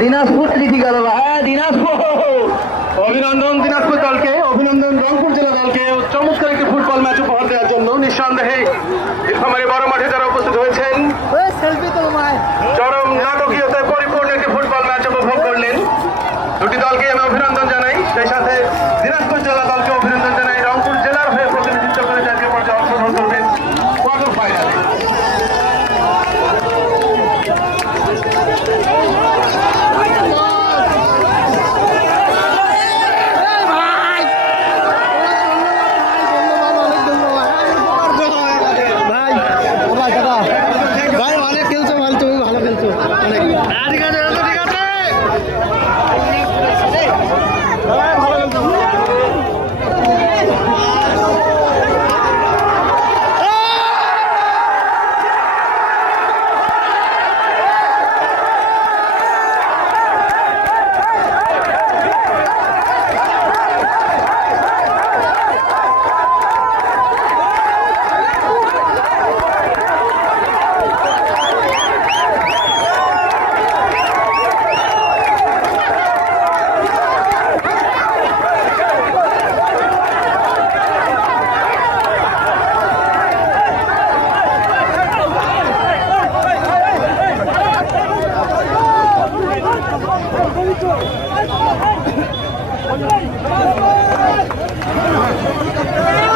দিনাজপুরে জিতে গেল দিনাজপুর। অভিনন্দন দিনাজপুর দলকে, অভিনন্দন রংপুর জেলা দলকে চমৎকার একটি ফুটবল ম্যাচ উপহার দেওয়ার জন্য। নিঃসন্দেহে নীলফামারী বড় মাঠে যারা উপস্থিত হয়েছেন চরম নাটকীয়তায় পরিপূর্ণ একটি ফুটবল ম্যাচ উপভোগ করলেন। দুটি দলকে আমি অভিনন্দন জানাই, সেই সাথে দিনাজপুর জেলা দলকে অভিনন্দন জানাই। রংপুর জেলার হয়ে প্রতিনিধিত্ব করে জাতীয় পর্যায়ে অংশগ্রহণ করবেন কোয়ার্টার ফাইনালে। Come on.